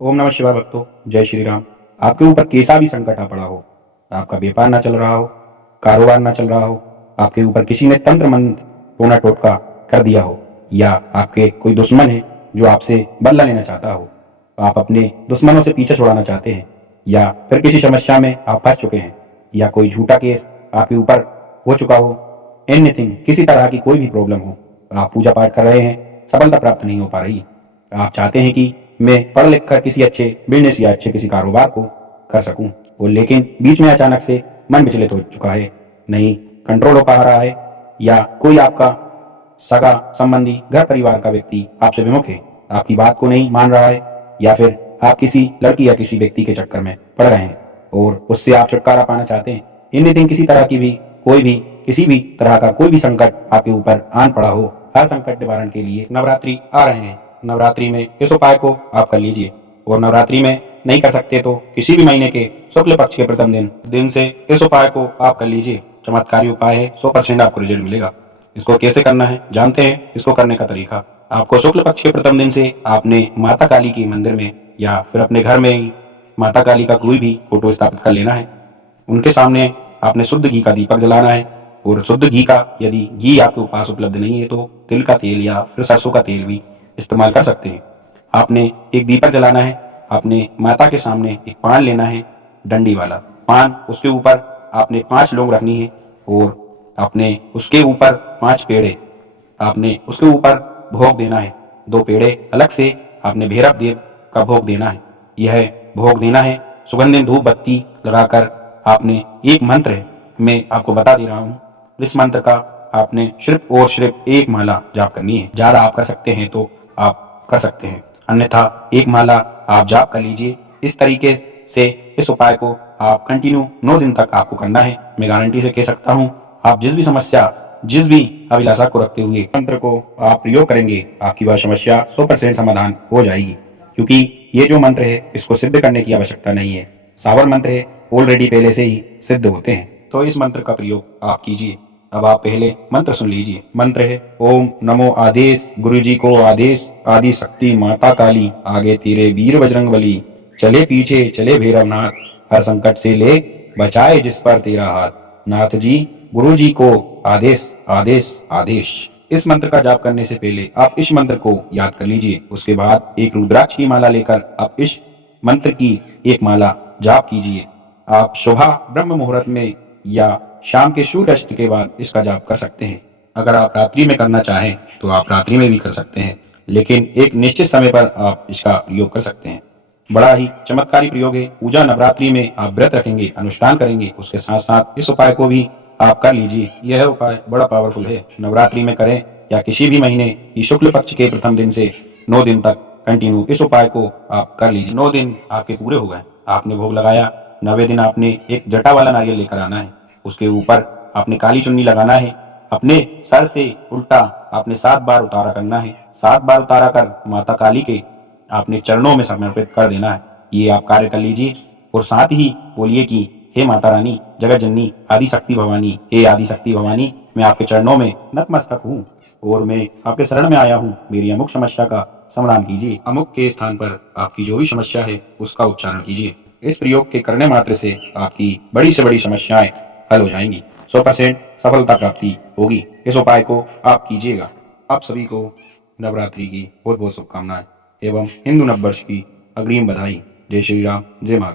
ओम नमः शिवाय भक्तों, जय श्री राम। आपके ऊपर कैसा भी संकट आ पड़ा हो, आपका व्यापार ना चल रहा हो, कारोबार ना चल रहा हो, आपके ऊपर किसी ने तंत्र मंत्र टोना टोटका कर दिया हो, या आपके कोई दुश्मन है जो आपसे बदला लेना चाहता हो, आप अपने दुश्मनों से पीछे छुड़ाना चाहते हैं, या फिर किसी समस्या में आप फंस चुके हैं, या कोई झूठा केस आपके ऊपर हो चुका हो, एनीथिंग, किसी तरह की कोई भी प्रॉब्लम हो, आप पूजा पाठ कर रहे हैं, सफलता प्राप्त नहीं हो पा रही, आप चाहते हैं कि मैं पढ़ लिख कर किसी अच्छे बिजनेस या अच्छे किसी कारोबार को कर सकूं, और लेकिन बीच में अचानक से मन विचलित हो चुका है, नहीं कंट्रोल हो पा रहा है, या कोई आपका सगा संबंधी घर परिवार का व्यक्ति आपसे विमुख है, आपकी बात को नहीं मान रहा है, या फिर आप किसी लड़की या किसी व्यक्ति के चक्कर में पड़ रहे हैं और उससे आप छुटकारा पाना चाहते हैं। एनीथिंग, किसी तरह की भी कोई भी किसी भी तरह का कोई भी संकट आपके ऊपर आन पड़ा हो, हर संकट निवारण के लिए नवरात्रि आ रहे हैं। नवरात्रि में इस उपाय को आप कर लीजिए, और नवरात्रि में नहीं कर सकते तो किसी भी महीने के शुक्ल पक्ष के प्रथम दिन से इस उपाय को आप कर लीजिए। चमत्कारी उपाय है, 100% आपको रिजल्ट मिलेगा। इसको कैसे करना है जानते हैं, इसको करने का तरीका। आपको शुक्ल पक्ष के प्रथम दिन से आपने माता काली के मंदिर में या फिर अपने घर में ही माता काली का कोई भी फोटो स्थापित कर लेना है। उनके सामने आपने शुद्ध घी का दीपक जलाना है, और शुद्ध घी का, यदि घी आपके पास उपलब्ध नहीं है तो तिल का तेल या फिर सरसों का तेल भी इस्तेमाल कर सकते हैं। आपने एक दीपक जलाना है, आपने माता के सामने एक पान लेना है, डंडी वाला पान, उसके ऊपर आपने 5 लौंग रखनी है, और आपने उसके ऊपर 5 पेड़े आपने उसके ऊपर भोग देना है। 2 पेड़े अलग से आपने भैरव देव का भोग देना है। यह भोग देना है, सुगंधित धूप बत्ती लगाकर आपने एक मंत्र है, मैं आपको बता दे रहा हूँ, इस मंत्र का आपने सिर्फ और सिर्फ एक माला जाप करनी है। ज्यादा आप कर सकते हैं तो आप कर सकते हैं, अन्यथा एक माला आप जाप कर लीजिए। इस तरीके से इस उपाय को आप कंटिन्यू 9 दिन तक आपको करना है। मैं गारंटी से कह सकता हूँ, आप जिस भी समस्या, जिस भी अभिलाषा को रखते हुए मंत्र को आप प्रयोग करेंगे, आपकी वह समस्या 100% समाधान हो जाएगी। क्योंकि ये जो मंत्र है, इसको सिद्ध करने की आवश्यकता नहीं है, सावर मंत्र है, ऑलरेडी पहले से ही सिद्ध होते हैं। तो इस मंत्र का प्रयोग आप कीजिए। अब आप पहले मंत्र सुन लीजिए। मंत्र है, ओम नमो आदेश, गुरु जी को आदेश, आदि शक्ति माता काली, आगे तेरे वीर बजरंग बली, चले पीछे चले भैरवनाथ, हर संकट से ले बचाए जिस पर तेरा हाथ, नाथ जी गुरु जी को आदेश आदेश आदेश। इस मंत्र का जाप करने से पहले आप इस मंत्र को याद कर लीजिए। उसके बाद एक रुद्राक्ष की माला लेकर आप इस मंत्र की एक माला जाप कीजिए। आप सुबह ब्रह्म मुहूर्त में या शाम के सूर्यास्त के बाद इसका जाप कर सकते हैं। अगर आप रात्रि में करना चाहें तो आप रात्रि में भी कर सकते हैं, लेकिन एक निश्चित समय पर आप इसका प्रयोग कर सकते हैं। बड़ा ही चमत्कारी प्रयोग है। पूजा नवरात्रि में आप व्रत रखेंगे, अनुष्ठान करेंगे, उसके साथ साथ इस उपाय को भी आप कर लीजिए। यह उपाय बड़ा पावरफुल है। नवरात्रि में करें या किसी भी महीने की शुक्ल पक्ष के प्रथम दिन से 9 दिन तक कंटिन्यू इस उपाय को आप कर लीजिए। 9 दिन आपके पूरे हो गए, आपने भोग लगाया। 9वें दिन आपने एक जटा वाला नारियल लेकर आना है, उसके ऊपर आपने काली चुन्नी लगाना है, अपने सर से उल्टा आपने 7 बार उतारा करना है। 7 बार उतारा कर माता काली के आपने चरणों में समर्पित कर देना है। ये आप कार्य कर लीजिए, और साथ ही बोलिए कि हे माता रानी, जगत जननी, आदि शक्ति भवानी, हे आदि शक्ति भवानी, मैं आपके चरणों में नतमस्तक हूँ, और मैं आपके शरण में आया हूँ। मेरी अमुक समस्या का समाधान कीजिए। अमुक के स्थान पर आपकी जो भी समस्या है उसका उच्चारण कीजिए। इस प्रयोग के करने मात्र से आपकी बड़ी से बड़ी समस्याएं हल हो जाएंगी। 100% सफलता प्राप्ति होगी। इस उपाय को आप कीजिएगा। आप सभी को नवरात्रि की बहुत बहुत शुभकामनाएं एवं हिंदू नववर्ष की अग्रिम बधाई। जय श्री राम, जय माता।